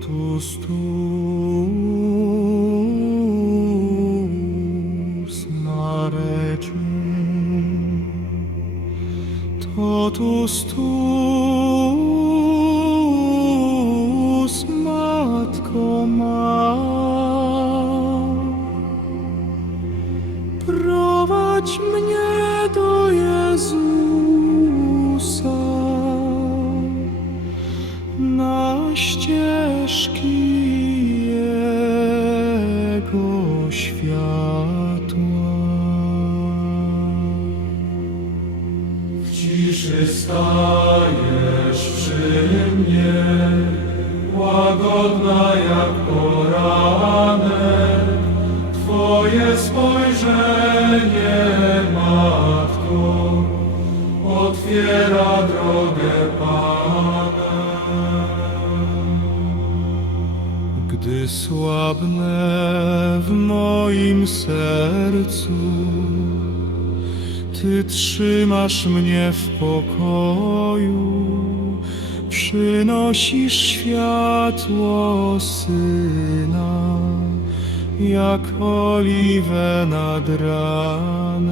Totus tuus marecum Totus tuus Matko ma. Prowadź mnie do Jezusa stajesz przy mnie, łagodna jak poranek. Twoje spojrzenie, Matko, otwiera drogę Pana. Gdy słabnę w moim sercu, Ty trzymasz mnie w pokoju, przynosisz światło Syna, jak oliwę nad ranem.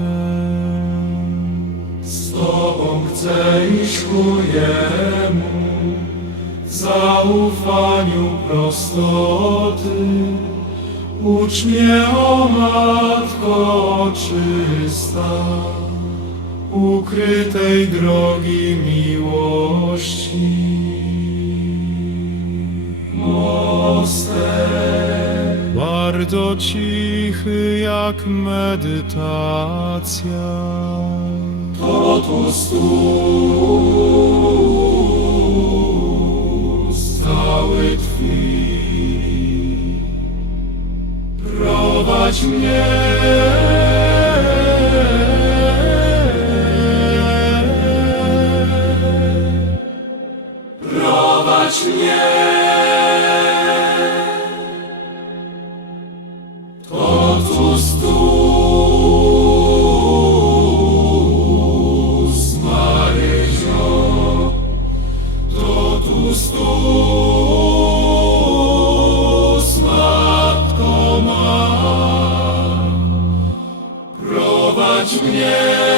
Z Tobą chcę iść ku Jemu, zaufaniu prostoty. Ucz mnie, o Matko czysta, ukrytej drogi miłości. Mostek bardzo cichy jak medytacja. Totus tuus, cały Twi. Prowadź mnie. Mnie. Totus tuus, Maryjo. Totus tuus, Matko ma. Prowadź mnie